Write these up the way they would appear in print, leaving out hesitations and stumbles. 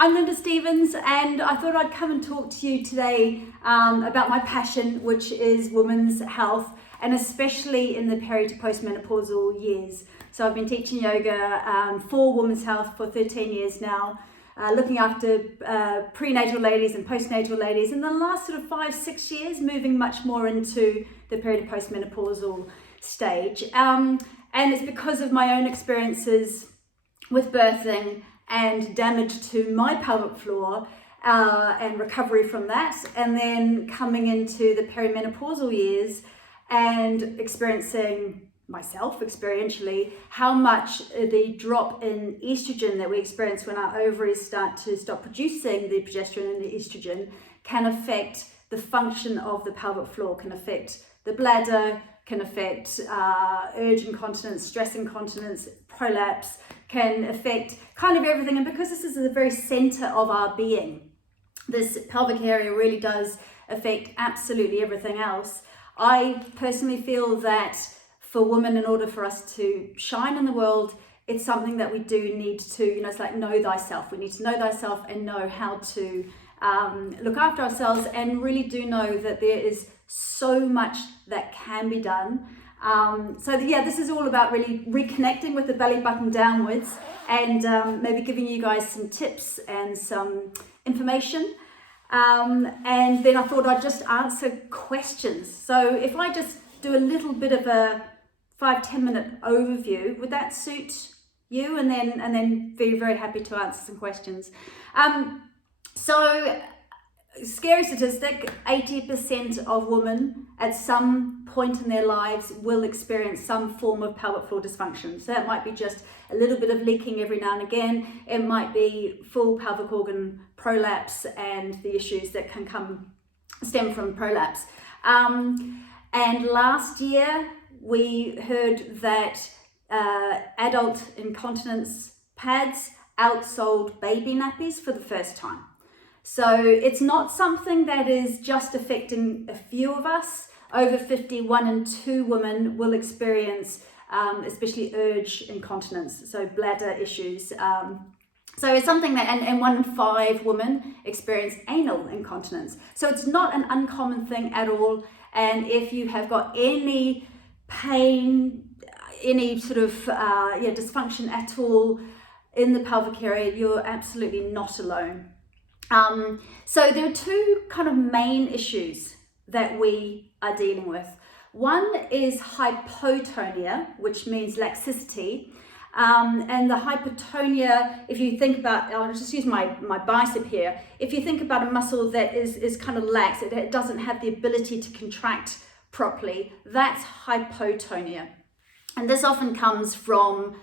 I'm Linda Stevens, and I thought I'd come and talk to you today about my passion, which is women's health, and especially in the peri to postmenopausal years. So I've been teaching yoga for women's health for 13 years now, looking after prenatal ladies and postnatal ladies. In the last sort of 5-6 years, moving much more into the peri to postmenopausal stage. And it's because of my own experiences with birthing and damage to my pelvic floor and recovery from that, and then coming into the perimenopausal years and experiencing myself experientially how much the drop in estrogen that we experience when our ovaries start to stop producing the progesterone and the estrogen can affect the function of the pelvic floor, can affect the bladder, can affect urge incontinence, stress incontinence, prolapse, can affect kind of everything. And because this is the very center of our being, this pelvic area really does affect absolutely everything else. I personally feel that for women, in order for us to shine in the world, it's something that we do need to, it's like know thyself. We need to know thyself and know how to look after ourselves, and really do know that there is so much that can be done. This is all about really reconnecting with the belly button downwards, and maybe giving you guys some tips and some information. And then I thought I'd just answer questions. So if I just do a little bit of a 5-10 minute overview, would that suit you? And then be very happy to answer some questions. So scary statistic, 80% of women at some point in their lives will experience some form of pelvic floor dysfunction. So that might be just a little bit of leaking every now and again. It might be full pelvic organ prolapse and the issues that can stem from prolapse. And last year we heard that adult incontinence pads outsold baby nappies for the first time. So it's not something that is just affecting a few of us. Over 50, 1 in 2 women will experience especially urge incontinence, so bladder issues. So it's something that, and 1 in 5 women experience anal incontinence. So it's not an uncommon thing at all. And if you have got any pain, any sort of dysfunction at all in the pelvic area, you're absolutely not alone. So there are 2 kind of main issues that we are dealing with. One is hypotonia, which means laxicity. And the hypotonia, if you think about, I'll just use my bicep here. If you think about a muscle that is kind of lax, it doesn't have the ability to contract properly, that's hypotonia. And this often comes from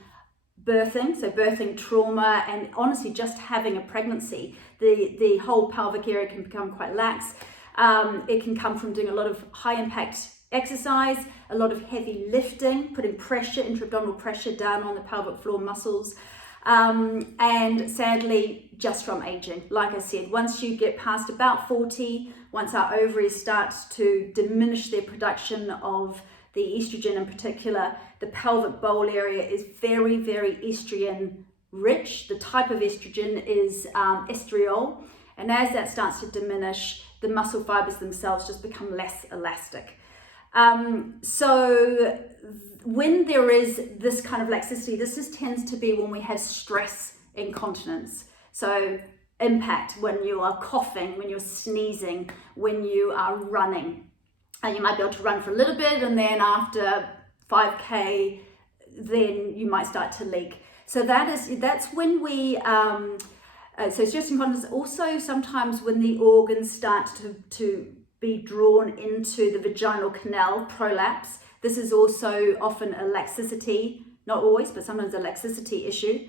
birthing, so birthing trauma, and honestly just having a pregnancy. The whole pelvic area can become quite lax. It can come from doing a lot of high impact exercise, a lot of heavy lifting, putting pressure, intra-abdominal pressure down on the pelvic floor muscles, and sadly just from aging. Like I said, once you get past about 40, once our ovaries start to diminish their production of the estrogen in particular, the pelvic bowl area is very, very estrogen rich. The type of estrogen is estriol, and as that starts to diminish, the muscle fibers themselves just become less elastic. So when there is this kind of laxity, tends to be when we have stress incontinence. So impact, when you are coughing, when you're sneezing, when you are running. You might be able to run for a little bit, and then after 5K, then you might start to leak. So that's when we, so stress incontinence, also sometimes when the organs start to be drawn into the vaginal canal, prolapse. This is also often a laxicity, not always, but sometimes a laxicity issue.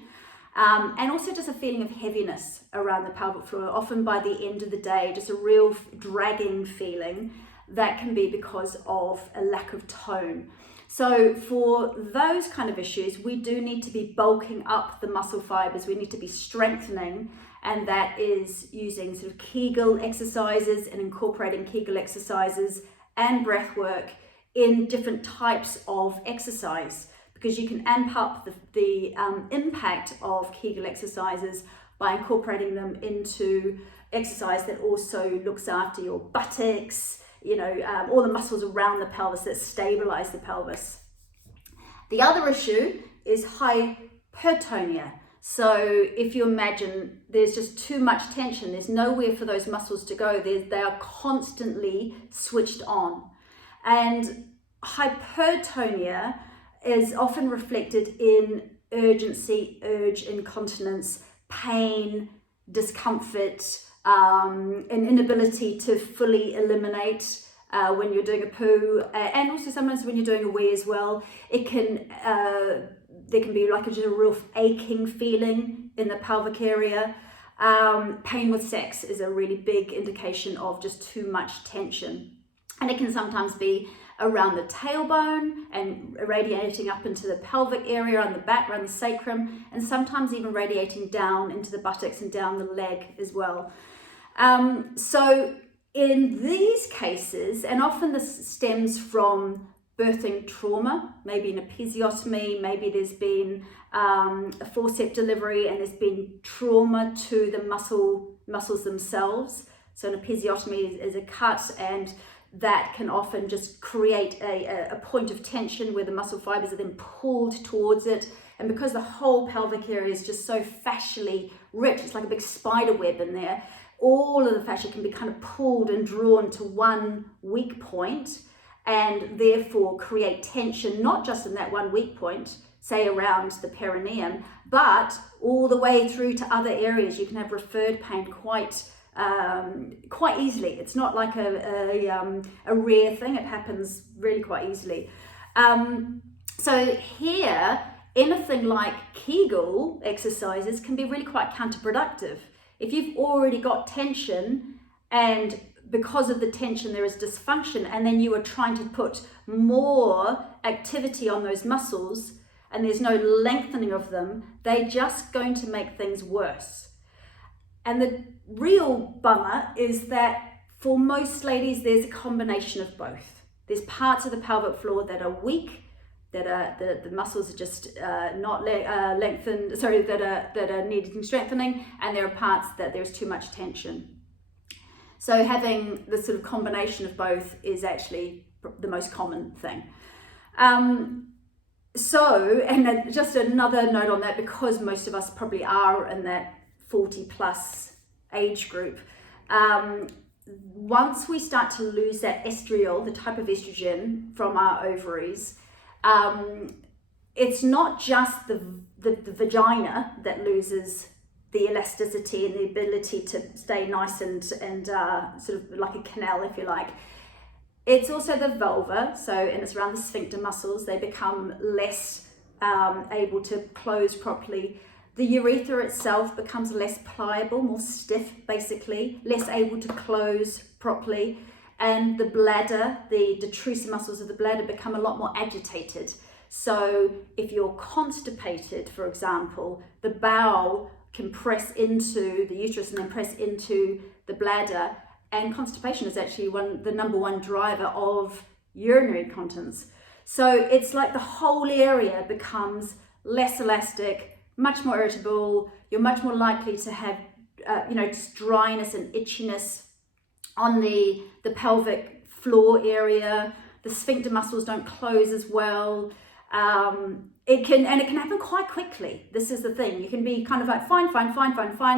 And also just a feeling of heaviness around the pelvic floor, often by the end of the day, just a real dragging feeling. That can be because of a lack of tone. So for those kind of issues, we do need to be bulking up the muscle fibers. We need to be strengthening, and that is using sort of Kegel exercises and incorporating Kegel exercises and breath work in different types of exercise, because you can amp up the impact of Kegel exercises by incorporating them into exercise that also looks after your buttocks, all the muscles around the pelvis that stabilize the pelvis. The other issue is hypertonia. So if you imagine there's just too much tension, there's nowhere for those muscles to go, they are constantly switched on. And hypertonia is often reflected in urgency, urge incontinence, pain, discomfort, an inability to fully eliminate when you're doing a poo, and also sometimes when you're doing a wee as well. It can there can be like a real aching feeling in the pelvic area. Pain with sex is a really big indication of just too much tension, and it can sometimes be around the tailbone and radiating up into the pelvic area, on the back, around the sacrum, and sometimes even radiating down into the buttocks and down the leg as well. So in these cases, and often this stems from birthing trauma, maybe an episiotomy, maybe there's been a forceps delivery and there's been trauma to the muscles themselves. So an episiotomy is a cut, and that can often just create a point of tension where the muscle fibers are then pulled towards it. And because the whole pelvic area is just so fascially rich, it's like a big spider web in there, all of the fascia can be kind of pulled and drawn to one weak point, and therefore create tension, not just in that one weak point, say around the perineum, but all the way through to other areas. You can have referred pain quite easily. It's not like a rare thing, it happens really quite easily. So here, anything like Kegel exercises can be really quite counterproductive. If you've already got tension, and because of the tension there is dysfunction, and then you are trying to put more activity on those muscles and there's no lengthening of them, they're just going to make things worse. And the real bummer is that for most ladies there's a combination of both. There's parts of the pelvic floor that are weak, that the muscles are just not lengthened, that are needing strengthening, and there are parts that there's too much tension. So having the sort of combination of both is actually the most common thing. And just another note on that, because most of us probably are in that 40 plus age group, once we start to lose that estriol, the type of estrogen from our ovaries, it's not just the vagina that loses the elasticity and the ability to stay nice and sort of like a canal, if you like. It's also the vulva, and it's around the sphincter muscles. They become less able to close properly. The urethra itself becomes less pliable, more stiff, basically, less able to close properly. And the bladder, the detrusor muscles of the bladder become a lot more agitated. So if you're constipated, for example, the bowel can press into the uterus and then press into the bladder. And constipation is actually the number one driver of urinary incontinence. So it's like the whole area becomes less elastic, much more irritable. You're much more likely to have, just dryness and itchiness on the pelvic floor area. The sphincter muscles don't close as well. It can happen quite quickly. This is the thing. You can be kind of like fine,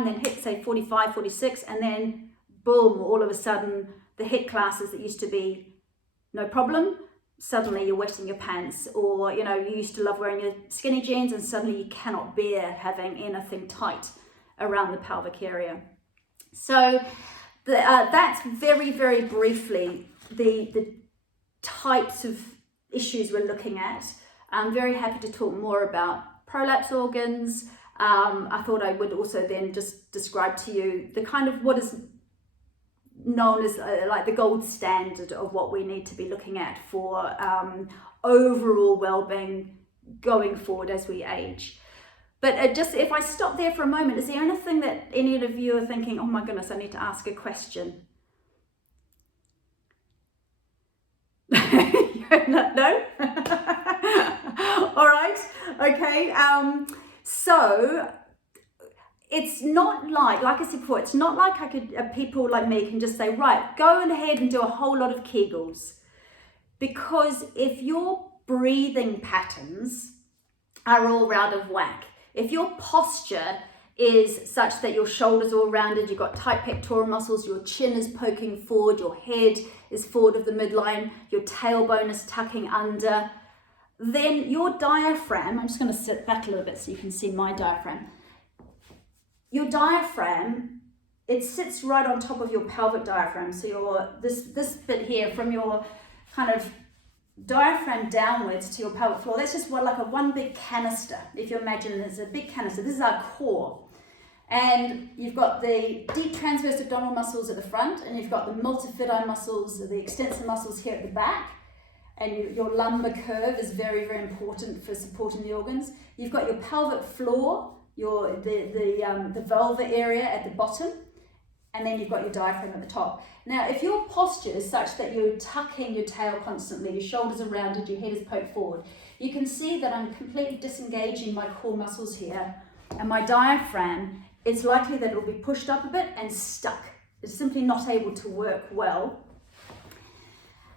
then hit say 45, 46, and then boom, all of a sudden the hit classes that used to be no problem, suddenly you're wetting your pants, or you used to love wearing your skinny jeans and suddenly you cannot bear having anything tight around the pelvic area. So that's very, very briefly the types of issues we're looking at. I'm very happy to talk more about prolapse organs. I thought I would also then just describe to you the kind of what is known as like the gold standard of what we need to be looking at for overall well-being going forward as we age. But just if I stop there for a moment, is there anything that any of you are thinking, oh my goodness, I need to ask a question? No? All right, okay. So it's not like I said before, it's not like people like me can just say, right, go ahead and do a whole lot of Kegels. Because if your breathing patterns are all out of whack, if your posture is such that your shoulders are all rounded, you've got tight pectoral muscles, your chin is poking forward, your head is forward of the midline, your tailbone is tucking under, then your diaphragm, I'm just going to sit back a little bit so you can see my diaphragm. Your diaphragm, it sits right on top of your pelvic diaphragm. So your this bit here from your kind of diaphragm downwards to your pelvic floor, that's just like one big canister. If you imagine it's a big canister, this is our core. And you've got the deep transverse abdominal muscles at the front, and you've got the multifidi muscles, the extensor muscles here at the back. And your lumbar curve is very, very important for supporting the organs. You've got your pelvic floor, the vulvar area at the bottom, and then you've got your diaphragm at the top. Now, if your posture is such that you're tucking your tail constantly, your shoulders are rounded, your head is poked forward, you can see that I'm completely disengaging my core muscles here, and my diaphragm, it's likely that it will be pushed up a bit and stuck. It's simply not able to work well.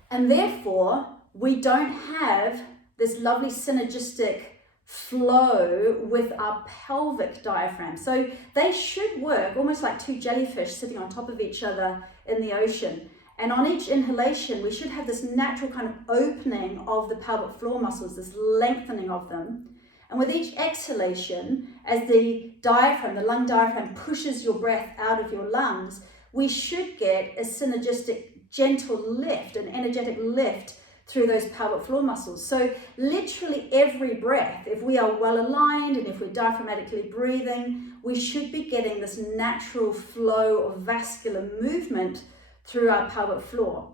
And therefore, we don't have this lovely synergistic flow with our pelvic diaphragm. So they should work almost like two jellyfish sitting on top of each other in the ocean. And on each inhalation, we should have this natural kind of opening of the pelvic floor muscles, this lengthening of them. And with each exhalation, as the diaphragm, the lung diaphragm pushes your breath out of your lungs, we should get a synergistic, gentle lift, an energetic lift through those pelvic floor muscles. So literally every breath, if we are well aligned and if we're diaphragmatically breathing, we should be getting this natural flow of vascular movement through our pelvic floor.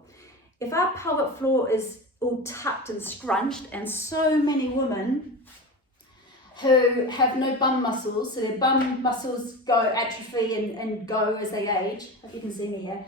If our pelvic floor is all tucked and scrunched, and so many women who have no bum muscles, so their bum muscles go atrophy and go as they age, if you can see me here,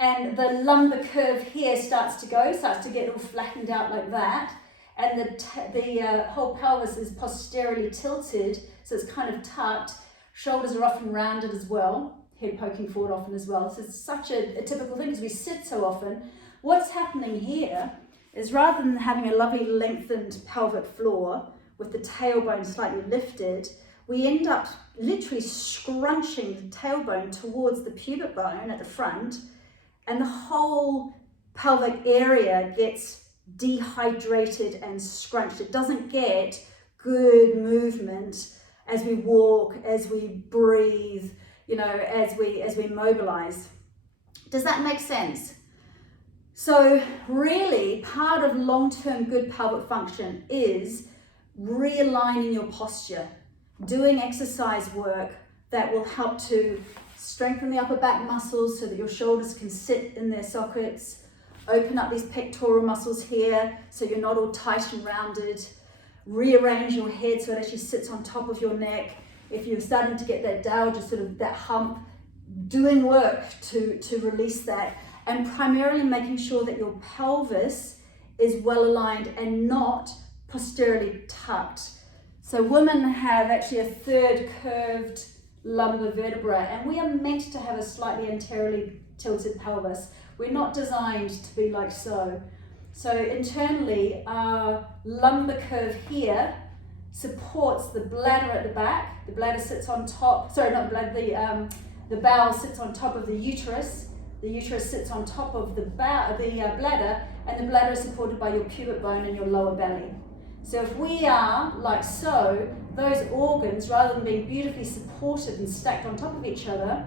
and the lumbar curve here starts to get all flattened out like that, and the whole pelvis is posteriorly tilted, so it's kind of tucked. Shoulders are often rounded as well, head poking forward often as well. So it's such a typical thing because we sit so often. What's happening here is rather than having a lovely lengthened pelvic floor with the tailbone slightly lifted, we end up literally scrunching the tailbone towards the pubic bone at the front, and the whole pelvic area gets dehydrated and scrunched. It doesn't get good movement as we walk, as we breathe, as we mobilize. Does that make sense? So really, part of long-term good pelvic function is realigning your posture, doing exercise work that will help to strengthen the upper back muscles so that your shoulders can sit in their sockets, open up these pectoral muscles here so you're not all tight and rounded, rearrange your head so it actually sits on top of your neck. If you're starting to get that down, just sort of that hump, doing work to release that, and primarily making sure that your pelvis is well aligned and not posteriorly tucked. So women have actually a third curved lumbar vertebra, and we are meant to have a slightly anteriorly tilted pelvis. We're not designed to be like so. So internally, our lumbar curve here supports the bladder at the back. The bladder sits on top, sorry, not the bladder, the bowel sits on top of the uterus. The uterus sits on top of the bladder, and the bladder is supported by your pubic bone and your lower belly. So if we are like so, those organs, rather than being beautifully supported and stacked on top of each other,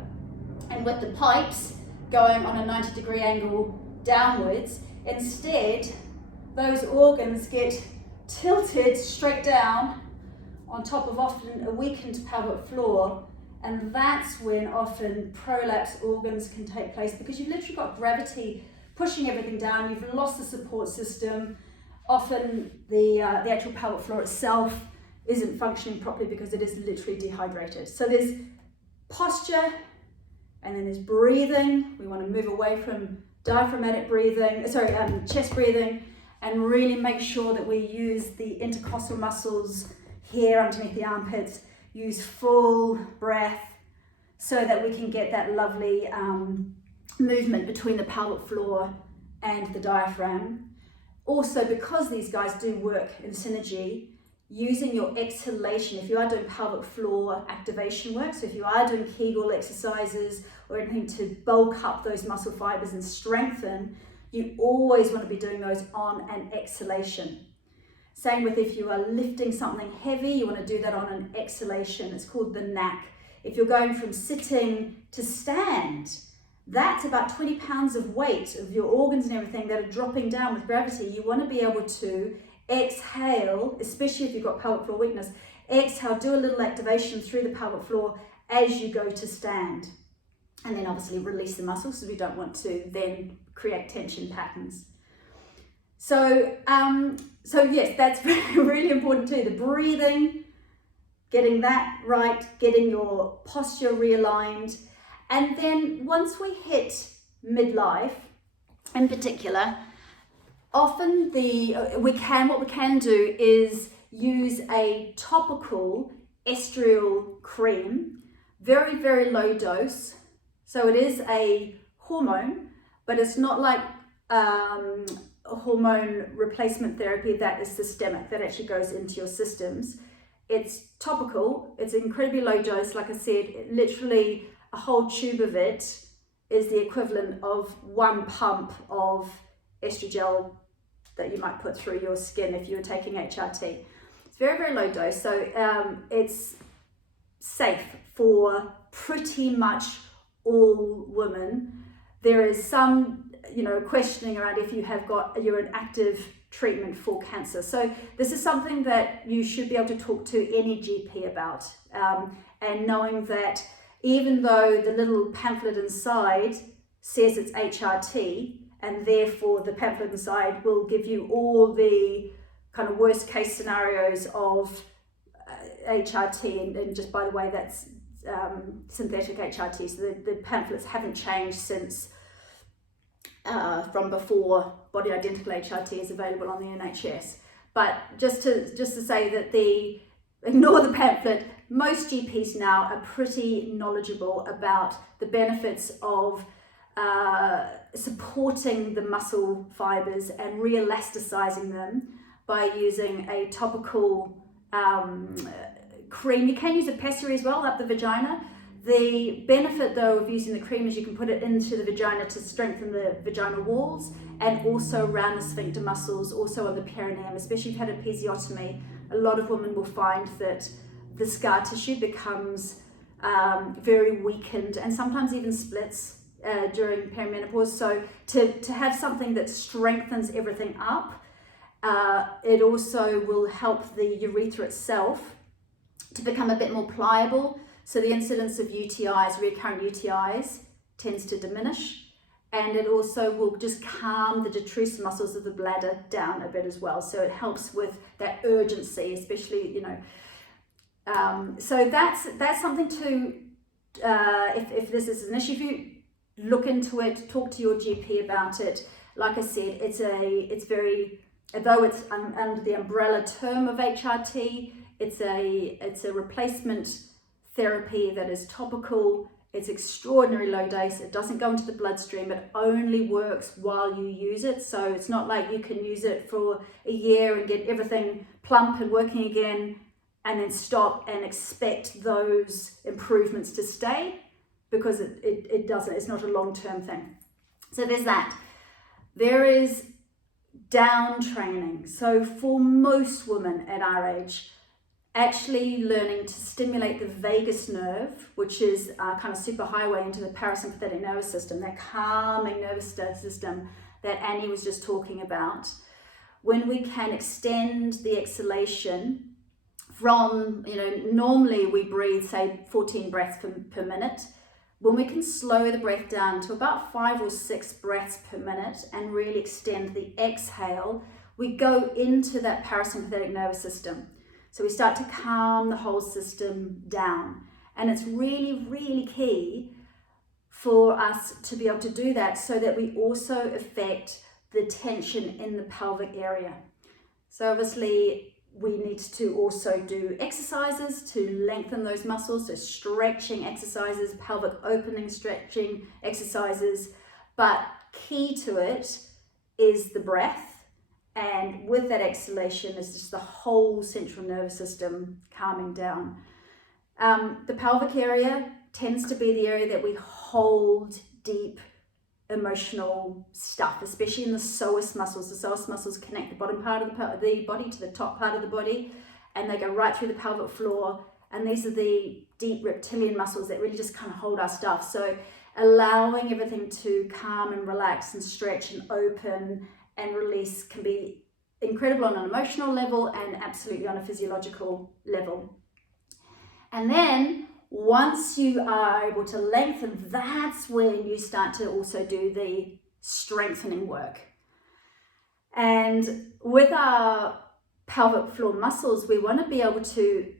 and with the pipes going on a 90-degree angle downwards, instead, those organs get tilted straight down on top of often a weakened pelvic floor, and that's when often prolapse organs can take place because you've literally got gravity pushing everything down, you've lost the support system. Often the actual pelvic floor itself isn't functioning properly because it is literally dehydrated. So there's posture, and then there's breathing. We want to move away from diaphragmatic breathing, chest breathing, and really make sure that we use the intercostal muscles here underneath the armpits, use full breath so that we can get that lovely movement between the pelvic floor and the diaphragm. Also, because these guys do work in synergy, using your exhalation, if you are doing pelvic floor activation work, so if you are doing Kegel exercises or anything to bulk up those muscle fibers and strengthen, you always want to be doing those on an exhalation. Same with if you are lifting something heavy, you want to do that on an exhalation. It's called the knack. If you're going from sitting to stand, that's about 20 pounds of weight of your organs and everything that are dropping down with gravity. You want to be able to exhale, especially if you've got pelvic floor weakness, exhale, do a little activation through the pelvic floor as you go to stand. And then obviously release the muscles, so we don't want to then create tension patterns. So yes, that's really important too. The breathing, getting that right, getting your posture realigned. And then once we hit midlife in particular, often what we can do is use a topical estriol cream, very, very low dose. So it is a hormone, but it's not like a hormone replacement therapy that is systemic, that actually goes into your systems. It's topical, it's incredibly low dose. Like I said, literally a whole tube of it is the equivalent of one pump of estrogel that you might put through your skin if you were taking HRT. It's very, very low dose, so it's safe for pretty much all women. There is some, questioning around if you're an active treatment for cancer. So this is something that you should be able to talk to any GP about, and knowing that even though the little pamphlet inside says it's HRT, and therefore the pamphlet inside will give you all the kind of worst case scenarios of HRT, and just by the way, that's synthetic HRT, so the pamphlets haven't changed since from before body identical HRT is available on the NHS. But just to say that ignore the pamphlet, most GPs now are pretty knowledgeable about the benefits of supporting the muscle fibers and re-elasticizing them by using a topical cream. You can use a pessary as well up the vagina. The benefit though of using the cream is you can put it into the vagina to strengthen the vaginal walls, and also around the sphincter muscles, also on the perineum. Especially if you've had a episiotomy, a lot of women will find that the scar tissue becomes very weakened and sometimes even splits during perimenopause. So to have something that strengthens everything up, it also will help the urethra itself to become a bit more pliable. So the incidence of UTIs, recurrent UTIs, tends to diminish, and it also will just calm the detrusor muscles of the bladder down a bit as well. So it helps with that urgency, especially, so that's something to, if this is an issue for you, look into it, talk to your GP about it. Like I said, it's very, although it's under the umbrella term of HRT, it's a replacement therapy that is topical. It's extraordinary low dose. It doesn't go into the bloodstream. It only works while you use it. So it's not like you can use it for a year and get everything plump and working again and then stop and expect those improvements to stay, because it doesn't. It's not a long-term thing. So there's that. There is down training. So for most women at our age, actually learning to stimulate the vagus nerve, which is kind of superhighway into the parasympathetic nervous system, that calming nervous system that Annie was just talking about. When we can extend the exhalation from, normally we breathe, say 14 breaths per minute. When we can slow the breath down to about 5 or 6 breaths per minute and really extend the exhale, we go into that parasympathetic nervous system. So we start to calm the whole system down. And it's really, really key for us to be able to do that so that we also affect the tension in the pelvic area. So obviously we need to also do exercises to lengthen those muscles, so stretching exercises, pelvic opening stretching exercises. But key to it is the breath, and with that exhalation is just the whole central nervous system calming down. The pelvic area tends to be the area that we hold deep emotional stuff, especially in the psoas muscles. The psoas muscles connect the bottom part of the body to the top part of the body, and they go right through the pelvic floor. And these are the deep reptilian muscles that really just kind of hold our stuff. So allowing everything to calm and relax and stretch and open and release can be incredible on an emotional level and absolutely on a physiological level. And then once you are able to lengthen, that's when you start to also do the strengthening work. And with our pelvic floor muscles, we want to be able to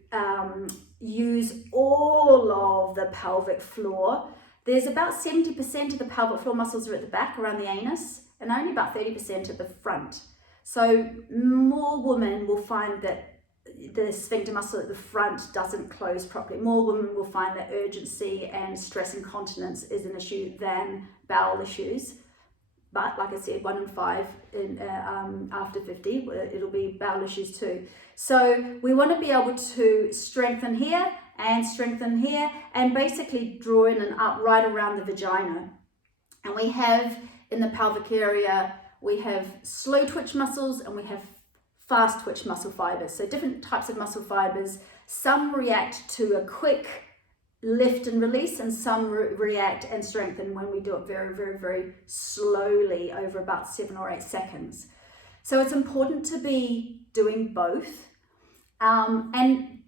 use all of the pelvic floor. There's about 70% of the pelvic floor muscles are at the back around the anus, and only about 30% at the front. So more women will find that the sphincter muscle at the front doesn't close properly. More women will find that urgency and stress incontinence is an issue than bowel issues. But like I said, 1 in 5 after 50, it'll be bowel issues too. So we want to be able to strengthen here and basically draw in and up right around the vagina. And we have in the pelvic area, we have slow twitch muscles and we have fast twitch muscle fibers. So different types of muscle fibers. Some react to a quick lift and release, and some react and strengthen when we do it very, very, very slowly over about 7 or 8 seconds. So it's important to be doing both. And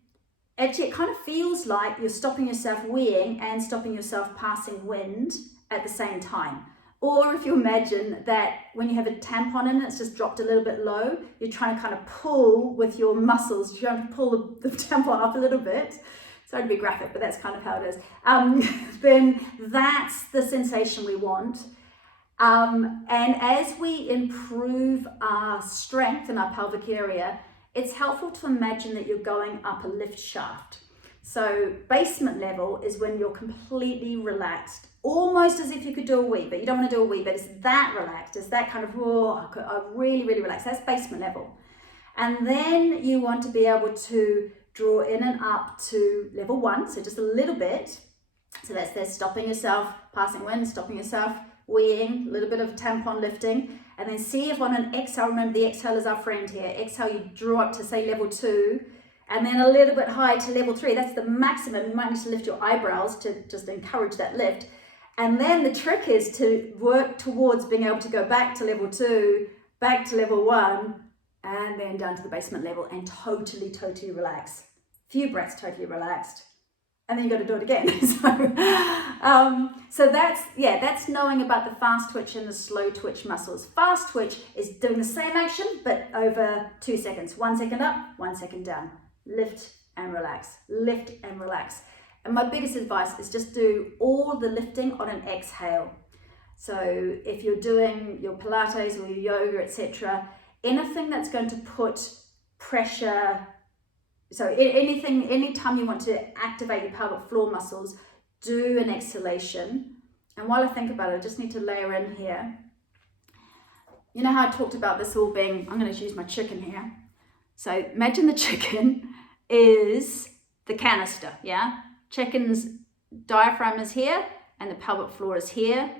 actually it kind of feels like you're stopping yourself weeing and stopping yourself passing wind at the same time. Or if you imagine that when you have a tampon in, it's just dropped a little bit low, you're trying to kind of pull with your muscles, you're trying to pull the tampon up a little bit. Sorry to be graphic, but that's kind of how it is. Then that's the sensation we want. And as we improve our strength in our pelvic area, it's helpful to imagine that you're going up a lift shaft. So basement level is when you're completely relaxed, almost as if you could do a wee, but you don't want to do a wee, but it's that relaxed, it's that kind of, really, really relaxed. That's basement level. And then you want to be able to draw in and up to level 1, so just a little bit. So that's there, stopping yourself, passing wind, stopping yourself, weeing, a little bit of tampon lifting, and then see if on an exhale, remember the exhale is our friend here, exhale you draw up to say level 2, and then a little bit high to level 3. That's the maximum. You might need to lift your eyebrows to just encourage that lift. And then the trick is to work towards being able to go back to level 2, back to level 1, and then down to the basement level and totally, totally relax. Few breaths totally relaxed. And then you got to do it again. So that's knowing about the fast twitch and the slow twitch muscles. Fast twitch is doing the same action, but over 2 seconds. 1 second up, 1 second down. Lift and relax, lift and relax. And my biggest advice is just do all the lifting on an exhale. So if you're doing your Pilates or your yoga, etc., anything that's going to put pressure, so anytime you want to activate your pelvic floor muscles, do an exhalation. And while I think about it, I just need to layer in here. You know how I talked about this all being, I'm going to use my chicken here. So imagine the chicken is the canister, yeah? Chicken's diaphragm is here and the pelvic floor is here.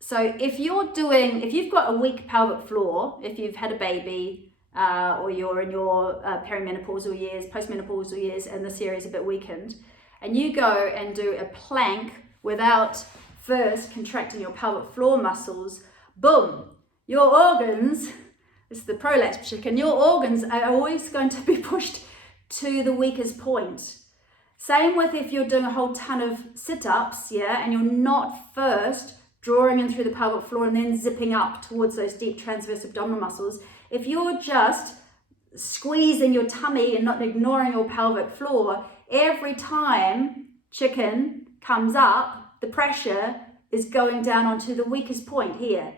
So if you've got a weak pelvic floor, if you've had a baby or you're in your perimenopausal years, postmenopausal years, and this area is a bit weakened, and you go and do a plank without first contracting your pelvic floor muscles, boom, your organs, this is the prolapse chicken, your organs are always going to be pushed to the weakest point. Same with if you're doing a whole ton of sit-ups, yeah, and you're not first drawing in through the pelvic floor and then zipping up towards those deep transverse abdominal muscles. If you're just squeezing your tummy and not ignoring your pelvic floor, every time chicken comes up, the pressure is going down onto the weakest point here.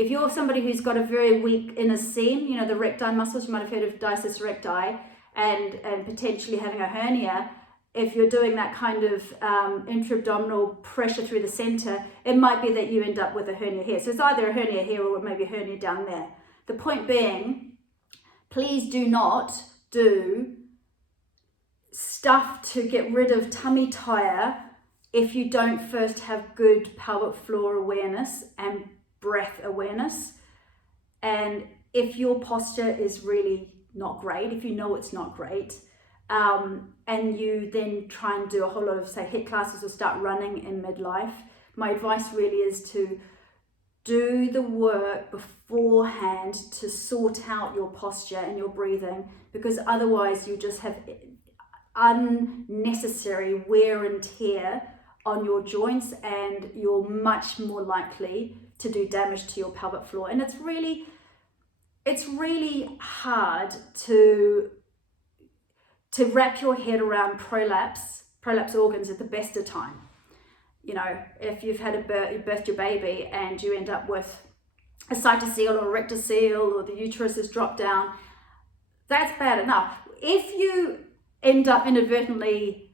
If you're somebody who's got a very weak inner seam, you know, the recti muscles, you might have heard of discus recti, and potentially having a hernia, if you're doing that kind of intra-abdominal pressure through the center, it might be that you end up with a hernia here. So it's either a hernia here or maybe a hernia down there. The point being, please do not do stuff to get rid of tummy tire if you don't first have good pelvic floor awareness and breath awareness. And if your posture is really not great, if you know it's not great, and you then try and do a whole lot of, say, HIIT classes or start running in midlife, my advice really is to do the work beforehand to sort out your posture and your breathing, because otherwise you just have unnecessary wear and tear on your joints, and you're much more likely to do damage to your pelvic floor. And it's really hard to wrap your head around prolapse organs at the best of time. You know, if you've had you birthed your baby and you end up with a cytocele or a rectocele, or the uterus has dropped down, that's bad enough. If you end up inadvertently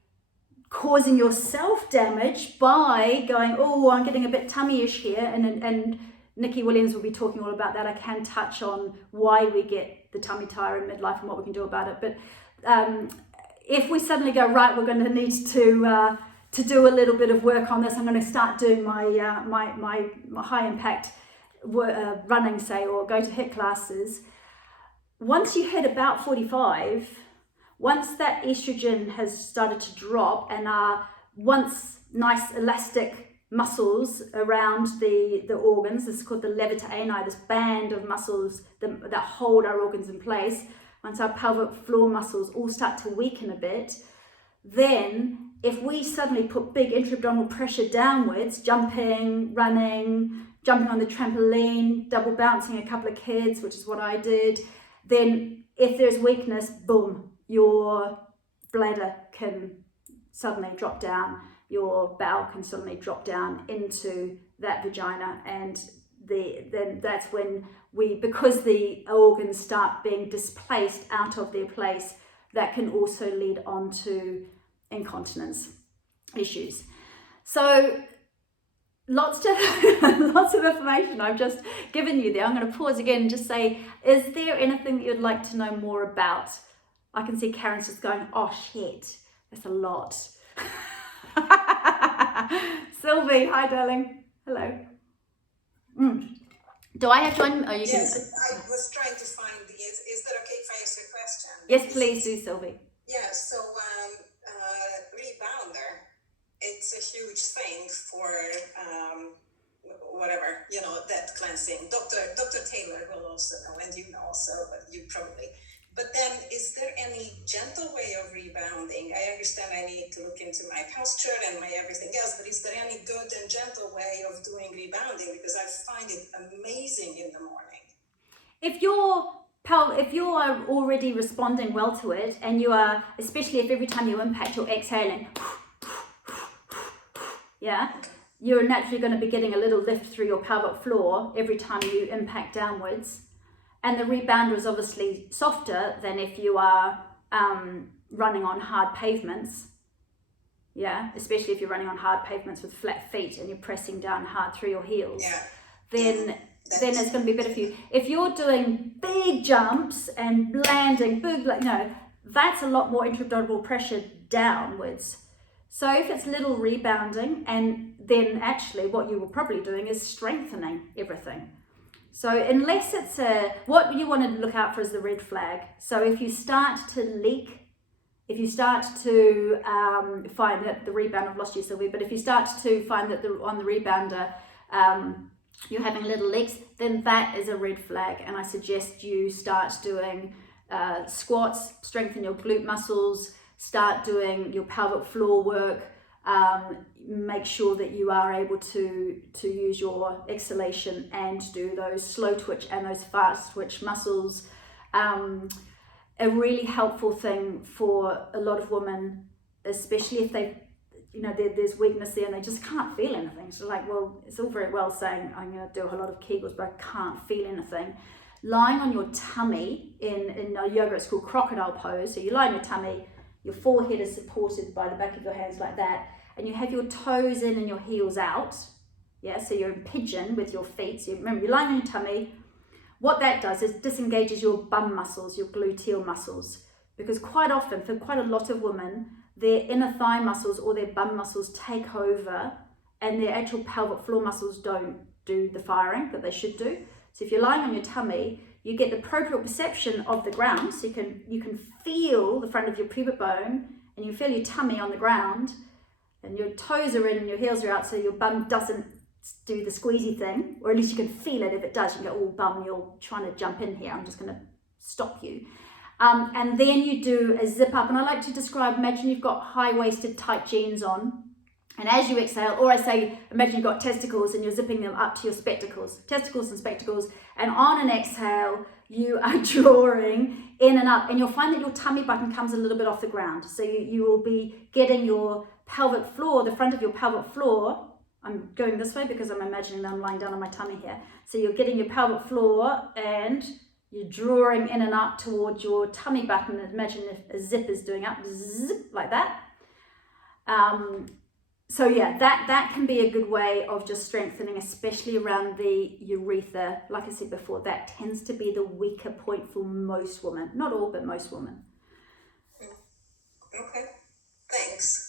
causing yourself damage by going, oh, I'm getting a bit tummy-ish here, and Nikki Williams will be talking all about that. I can touch on why we get the tummy tire in midlife and what we can do about it. But if we suddenly go, right, we're going to need to do a little bit of work on this, I'm going to start doing my high impact running, say, or go to HIIT classes. Once you hit about 45, once that estrogen has started to drop and are once nice elastic muscles around the organs, this is called the levator ani, this band of muscles that hold our organs in place, once our pelvic floor muscles all start to weaken a bit, then if we suddenly put big intra-abdominal pressure downwards, jumping, running, jumping on the trampoline, double bouncing a couple of kids, which is what I did, then if there's weakness, boom, your bladder can suddenly drop down, your bowel can suddenly drop down into that vagina, and then that's when because the organs start being displaced out of their place, that can also lead on to incontinence issues. So lots of information I've just given you there. I'm going to pause again and just say, is there anything that you'd like to know more about? I can see Karen's just going, oh shit, that's a lot. Sylvie, hi darling. Hello. Do I have to I was trying to find is that okay if I ask a question? Yes, please do, Sylvie. Yeah, so rebounder, it's a huge thing for whatever, you know, that cleansing. Dr. Taylor will also know, and you know also, but you probably. But then, is there any gentle way of rebounding? I understand I need to look into my posture and my everything else, but is there any good and gentle way of doing rebounding? Because I find it amazing in the morning. If you are already responding well to it, and you are, especially if every time you impact you're exhaling, yeah, you're naturally going to be getting a little lift through your pelvic floor every time you impact downwards. And the rebounder is obviously softer than if you are running on hard pavements. Yeah, especially if you're running on hard pavements with flat feet and you're pressing down hard through your heels. Yeah. Then it's going to be better for you. If you're doing big jumps and landing, that's a lot more intra-abdominal pressure downwards. So if it's little rebounding, and then actually what you were probably doing is strengthening everything. So unless it's what you want to look out for is the red flag. So if you start to leak, if you start to find that the rebound, I've lost you, Sylvie, but if you start to find that on the rebounder, you're having little leaks, then that is a red flag. And I suggest you start doing squats, strengthen your glute muscles, start doing your pelvic floor work, make sure that you are able to use your exhalation and do those slow twitch and those fast twitch muscles. A really helpful thing for a lot of women, especially if they there's weakness there and they just can't feel anything. So like, well, it's all very well saying I'm going to do a whole lot of Kegels, but I can't feel anything. Lying on your tummy in yoga, it's called crocodile pose. So you lie on your tummy, your forehead is supported by the back of your hands like that, and you have your toes in and your heels out. Yeah, so you're in pigeon with your feet. So remember, you're lying on your tummy. What that does is disengages your bum muscles, your gluteal muscles, because quite often, for quite a lot of women, their inner thigh muscles or their bum muscles take over and their actual pelvic floor muscles don't do the firing that they should do. So if you're lying on your tummy, you get the proprioception of the ground. So you can feel the front of your pubic bone and you feel your tummy on the ground and your toes are in and your heels are out, so your bum doesn't do the squeezy thing, or at least you can feel it. If it does, you can go, oh bum, you're trying to jump in here, I'm just going to stop you. And then you do a zip up, and I like to describe, imagine you've got high-waisted tight jeans on, and as you exhale, or I say, imagine you've got testicles and you're zipping them up to your spectacles, testicles and spectacles, and on an exhale, you are drawing in and up, and you'll find that your tummy button comes a little bit off the ground. So you will be getting your pelvic floor, the front of your pelvic floor. I'm going this way because I'm imagining that I'm lying down on my tummy here. So you're getting your pelvic floor and you're drawing in and up towards your tummy button. Imagine if a zip is doing up, zip, like that. So yeah, that can be a good way of just strengthening, especially around the urethra. Like I said before, that tends to be the weaker point for most women. Not all, but most women. Okay, thanks.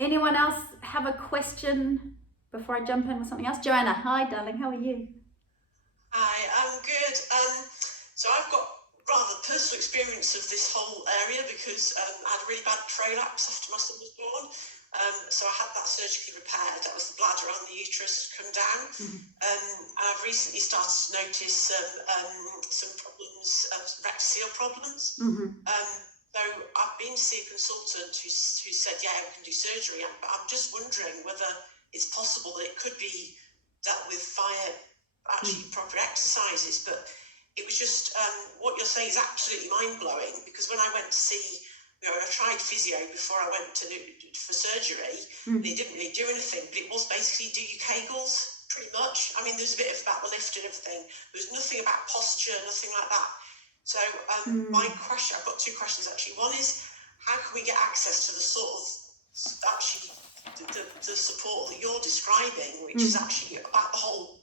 Anyone else have a question before I jump in with something else? Joanna, hi darling, how are you? Hi, I'm good. So I've got rather personal experience of this whole area because I had a really bad prolapse after my son was born. So I had that surgically repaired. That was the bladder and the uterus come down. I've recently started to notice some problems, rectal problems. So I've been to see a consultant who said, yeah, we can do surgery. But I'm just wondering whether it's possible that it could be dealt with via actually proper exercises. But it was just, what you're saying is absolutely mind-blowing, because when I went to see, I tried physio before I went for surgery. They didn't really do anything, but it was basically do your Kegels, pretty much. I mean, there's a bit about the lift and everything. There was nothing about posture, nothing like that. So my question, I've got two questions actually. One is, how can we get access to the sort of, actually, the support that you're describing, which is actually about the whole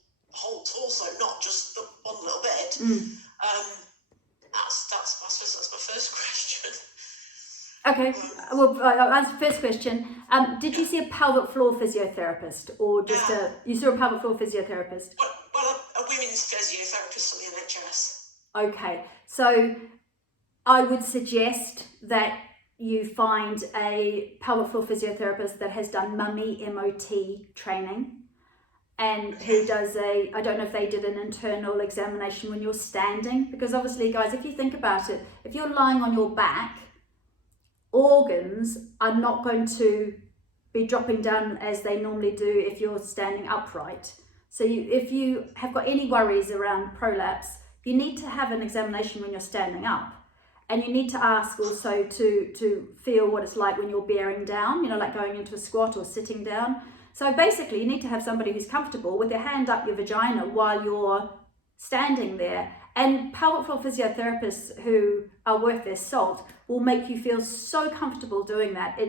torso, not just the one little bit. That's my first question. Okay, well, I'll answer the first question. Did you see a pelvic floor physiotherapist, or just you saw a pelvic floor physiotherapist? Well, a women's physiotherapist on the NHS. Okay, so I would suggest that you find a pelvic floor physiotherapist that has done mummy MOT training, and who does I don't know if they did an internal examination when you're standing, because obviously, guys, if you think about it, if you're lying on your back, organs are not going to be dropping down as they normally do if you're standing upright. So if you have got any worries around prolapse, you need to have an examination when you're standing up. And you need to ask also to feel what it's like when you're bearing down, like going into a squat or sitting down. So basically you need to have somebody who's comfortable with their hand up your vagina while you're standing there. And pelvic floor physiotherapists who are worth their salt will make you feel so comfortable doing that.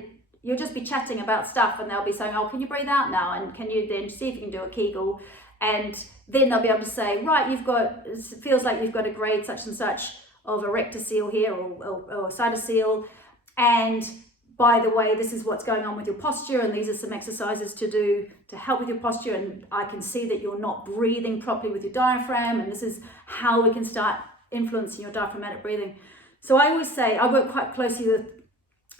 You'll just be chatting about stuff and they'll be saying, oh, can you breathe out now? And can you then see if you can do a Kegel? And then they'll be able to say, right, it feels like you've got a grade such and such of a rectocele here or cytocele. And by the way, this is what's going on with your posture, and these are some exercises to do to help with your posture, and I can see that you're not breathing properly with your diaphragm, and this is how we can start influencing your diaphragmatic breathing. So I always say, I work quite closely with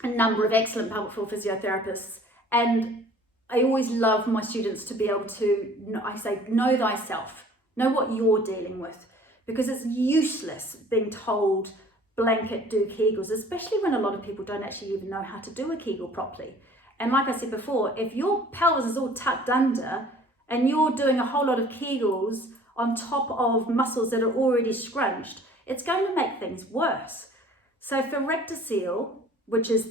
a number of excellent pelvic floor physiotherapists, and I always love my students to be able to, I say, know thyself, know what you're dealing with, because it's useless being told blanket do Kegels, especially when a lot of people don't actually even know how to do a Kegel properly. And like I said before, if your pelvis is all tucked under and you're doing a whole lot of Kegels on top of muscles that are already scrunched, it's going to make things worse. So for rectocele, which is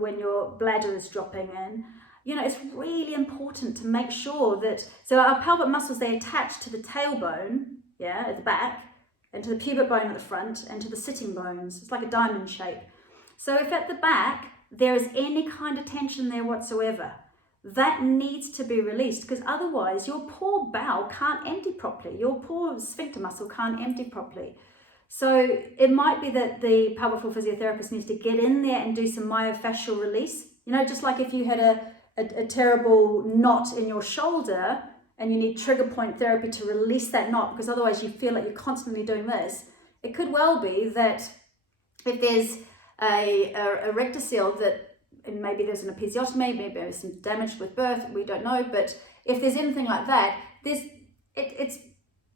when your bladder is dropping in, you know, it's really important to make sure that, so our pelvic muscles, they attach to the tailbone, yeah, at the back, and to the pubic bone at the front, and to the sitting bones. It's like a diamond shape. So if at the back there is any kind of tension there whatsoever, that needs to be released, because otherwise your poor bowel can't empty properly. Your poor sphincter muscle can't empty properly. So it might be that the pelvic floor physiotherapist needs to get in there and do some myofascial release. You know, just like if you had a terrible knot in your shoulder and you need trigger point therapy to release that knot, because otherwise you feel like you're constantly doing this. It could well be that if there's a rectocele that, and maybe there's an episiotomy, maybe there's some damage with birth, we don't know, but if there's anything like that,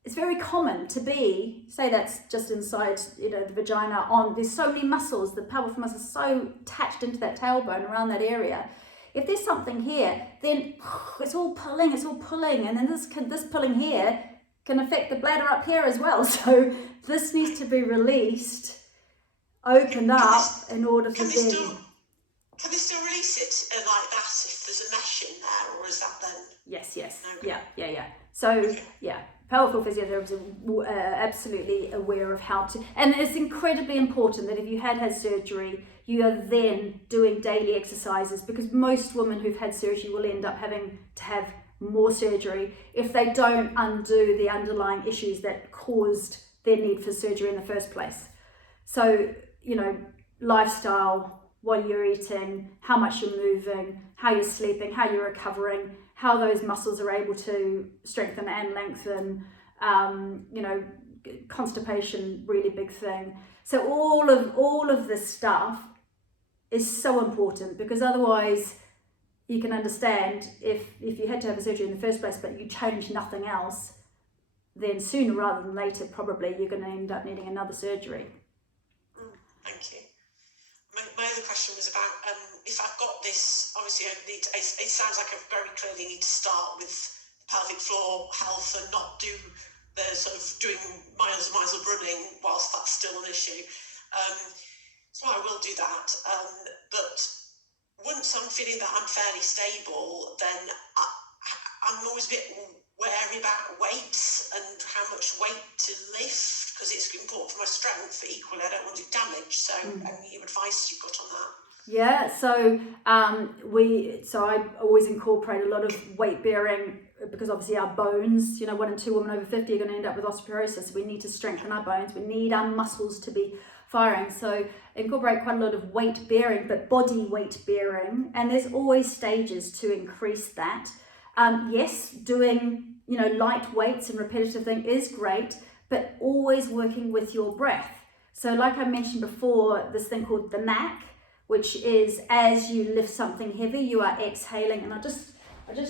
it's very common to be, say that's just inside, you know, the vagina, there's so many muscles, the pelvic muscles are so attached into that tailbone around that area. If there's something here, then it's all pulling, and then this pulling here can affect the bladder up here as well. So this needs to be released, opened up in order for them. Can they still release it like that if there's a mesh in there, or is that then? Yes. Okay. Yeah. So, yeah, pelvic floor physiotherapists are absolutely aware of how to, and it's incredibly important that if you had surgery, you are then doing daily exercises, because most women who've had surgery will end up having to have more surgery if they don't undo the underlying issues that caused their need for surgery in the first place. So, you know, lifestyle, what you're eating, how much you're moving, how you're sleeping, how you're recovering, how those muscles are able to strengthen and lengthen, you know, constipation, really big thing. So all of this stuff is so important, because otherwise you can understand if you had to have a surgery in the first place but you change nothing else, then sooner rather than later probably you're going to end up needing another surgery. Thank you. My other question was about if I've got this, obviously it sounds like I very clearly need to start with pelvic floor health and not do the sort of doing miles and miles of running whilst that's still an issue. So I will do that. But once I'm feeling that I'm fairly stable, then I'm always a bit wary about weights and how much weight to lift, because it's important for my strength, but equally I don't want to do damage. So any advice you've got on that? Yeah, so I always incorporate a lot of weight bearing, because obviously our bones, you know, 1 in 2 women over 50 are going to end up with osteoporosis. We need to strengthen our bones. We need our muscles to be firing. So incorporate quite a lot of weight bearing, but body weight bearing. And there's always stages to increase that. Yes, doing, you know, light weights and repetitive thing is great, but always working with your breath. So like I mentioned before, this thing called the knack, which is as you lift something heavy, you are exhaling. And I'll just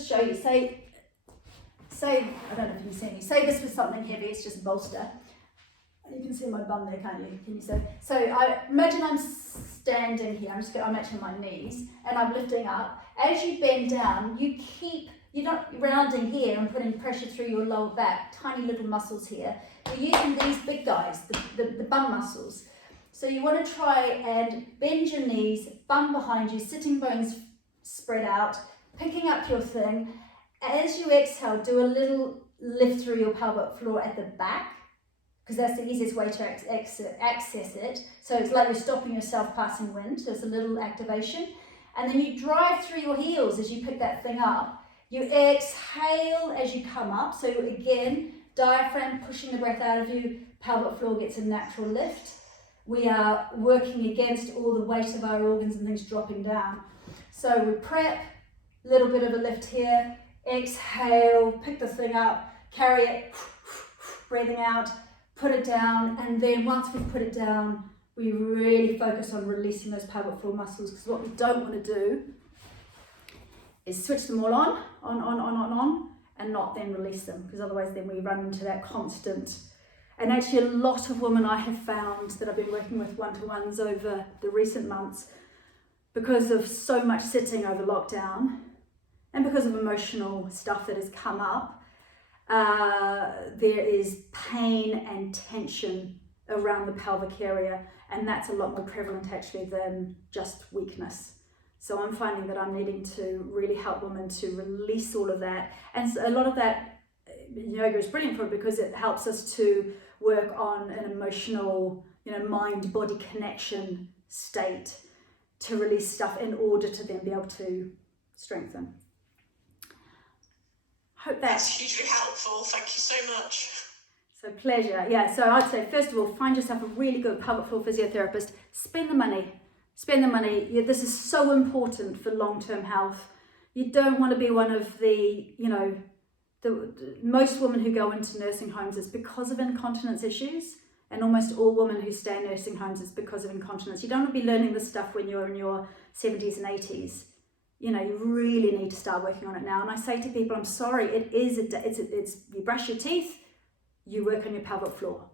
show you. Say, I don't know if you can see me. Say this was something heavy, it's just a bolster. You can see my bum there, can't you? Can you see? So I imagine I'm standing here. I'm actually on my knees and I'm lifting up. As you bend down, you're not rounding here and putting pressure through your lower back, tiny little muscles here. You're using these big guys, the bum muscles. So you want to try and bend your knees, bum behind you, sitting bones spread out, picking up your thing. As you exhale, do a little lift through your pelvic floor at the back, because that's the easiest way to access it. So it's like you're stopping yourself passing wind. So it's a little activation. And then you drive through your heels as you pick that thing up. You exhale as you come up. So again, diaphragm pushing the breath out of you, pelvic floor gets a natural lift. We are working against all the weight of our organs and things dropping down. So we prep, little bit of a lift here, exhale, pick the thing up, carry it, breathing out, put it down, and then once we've put it down, we really focus on releasing those pelvic floor muscles, because what we don't want to do is switch them all on, and not then release them, because otherwise then we run into that constant. And actually a lot of women I have found that I've been working with one-to-ones over the recent months, because of so much sitting over lockdown and because of emotional stuff that has come up, there is pain and tension around the pelvic area, and that's a lot more prevalent actually than just weakness. So I'm finding that I'm needing to really help women to release all of that, and so a lot of that yoga is brilliant for, because it helps us to work on an emotional, mind-body connection state, to release stuff in order to then be able to strengthen. Hope that's hugely helpful. Thank you so much. So pleasure. Yeah, so I'd say first of all, find yourself a really good pelvic floor physiotherapist. Spend the money. This is so important for long-term health. You don't want to be one of the most women who go into nursing homes is because of incontinence issues, and almost all women who stay in nursing homes is because of incontinence. You don't want to be learning this stuff when you're in your 70s and 80s. You really need to start working on it now. And I say to people, I'm sorry, it's you brush your teeth, you work on your pelvic floor.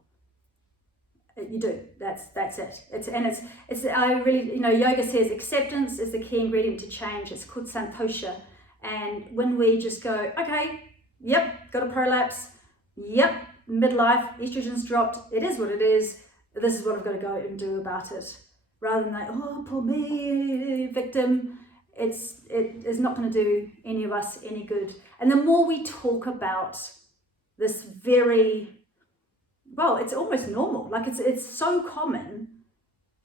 You do. That's it. It's I really, yoga says acceptance is the key ingredient to change. It's called santosha. And when we just go, okay, yep, got a prolapse, yep, midlife, estrogen's dropped, it is what it is, this is what I've got to go and do about it. Rather than like, oh, poor me, victim, it is not going to do any of us any good. And the more we talk about this it's almost normal, like it's so common,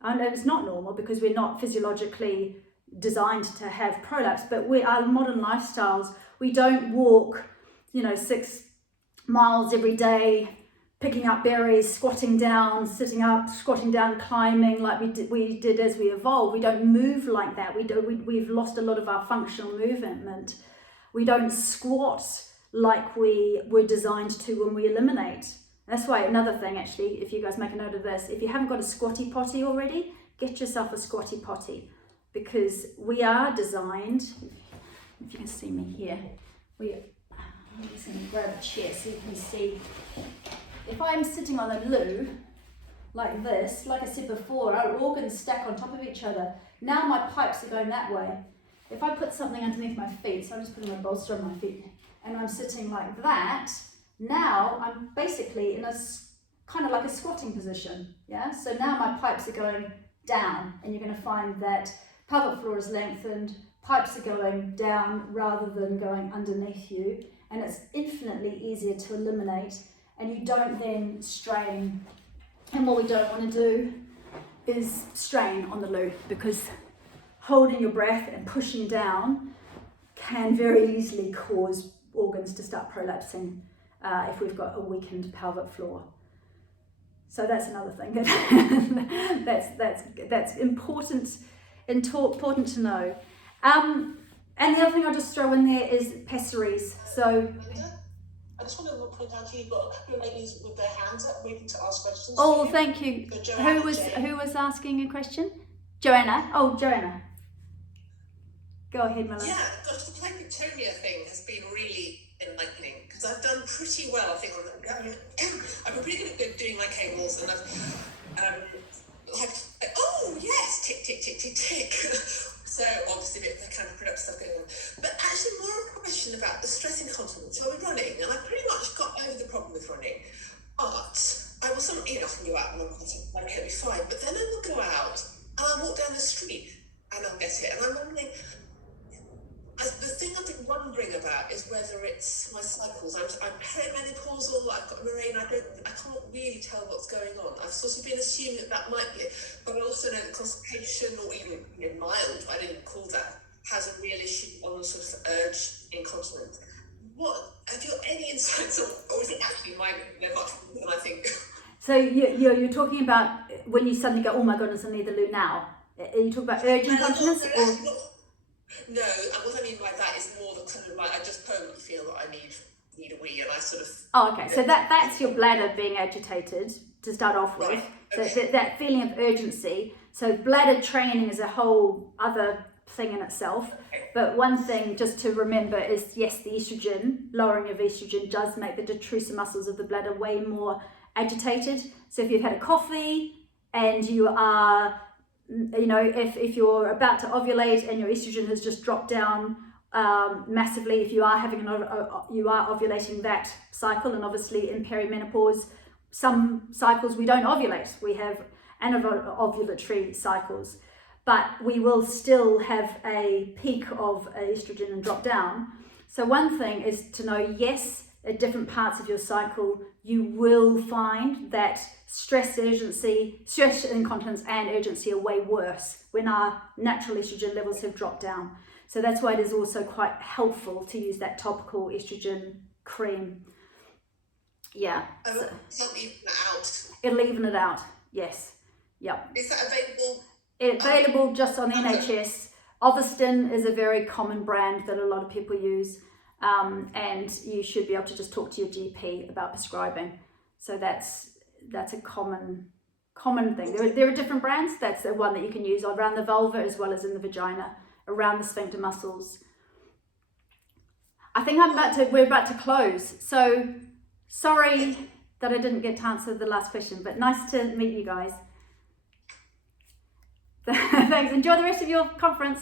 and it's not normal because we're not physiologically designed to have prolapse, but our modern lifestyles, we don't walk 6 miles every day, picking up berries, squatting down, sitting up, squatting down, climbing like we did as we evolved. We don't move like that. We've lost a lot of our functional movement. We don't squat like we were designed to when we eliminate. That's why another thing, actually, if you guys make a note of this, if you haven't got a squatty potty already, get yourself a squatty potty, because we are designed, if you can see me here, I'm just going to grab a chair so you can see. If I'm sitting on a loo like this, like I said before, our organs stack on top of each other. Now my pipes are going that way. If I put something underneath my feet, so I'm just putting my bolster on my feet, and I'm sitting like that, now I'm basically in a kind of like a squatting position. Yeah. So now my pipes are going down, and you're going to find that pelvic floor is lengthened, pipes are going down rather than going underneath you. And it's infinitely easier to eliminate, and you don't then strain. And what we don't want to do is strain on the loo, because holding your breath and pushing down can very easily cause organs to start prolapsing if we've got a weakened pelvic floor. So that's another thing. that's important to know. And the other thing I'll just throw in there is pessaries. So I just want to point out you've got a couple of ladies with their hands up waiting to ask questions. Oh, thank you. So Who was asking a question? Joanna. Oh, Joanna. Go ahead, Mela. Yeah, the hypoctonia thing has been really enlightening, because I've done pretty well, I think. I've been pretty good at doing my cables, and I've oh yes, tick, tick, tick, tick, tick. So obviously the kind of productive stuff going on. But actually more of a question about the stress incontinence. So I was running, and I pretty much got over the problem with running. But I will I can go out and I'm like, it'll be fine. But then I will go out and I'll walk down the street and I'll get it. And I'm wondering, the thing I've been wondering about is whether it's my cycles. I'm perimenopausal, I've got Mirena, I can't really tell what's going on. I've sort of been assuming that might be it, but I also know that constipation, or even mild, I didn't call that, has a real issue on the sort of urge incontinence. Have you got any insights on, or is it actually much more than I think? So you're talking about when you suddenly go, oh my goodness, I need the loo now. Are you talking about urge incontinence? No, and what I mean by that is more the kind of like, I just permanently feel that I need a wee, and I sort of... Oh, okay, so that's your bladder being agitated to start off with. Right. Okay. So that feeling of urgency. So bladder training is a whole other thing in itself. Okay. But one thing just to remember is, yes, the estrogen, lowering of estrogen does make the detrusor muscles of the bladder way more agitated. So if you've had a coffee and you are... if you're about to ovulate and your estrogen has just dropped down massively, if you are having you are ovulating that cycle, and obviously in perimenopause, some cycles we don't ovulate. and of ovulatory cycles. But we will still have a peak of estrogen and drop down. So one thing is to know, yes, at different parts of your cycle, you will find that stress incontinence and urgency are way worse when our natural estrogen levels have dropped down. So that's why it is also quite helpful to use that topical estrogen cream. Yeah. It'll even it out. It'll even it out, yes. Yep. Is that available? Available just on the NHS. Ovastin is a very common brand that a lot of people use, and you should be able to just talk to your GP about prescribing. So that's a common thing. There are different brands. That's the one that you can use around the vulva as well as in the vagina, around the sphincter muscles. I think we're about to close. So sorry that I didn't get to answer the last question, but nice to meet you guys. Thanks. Enjoy the rest of your conference.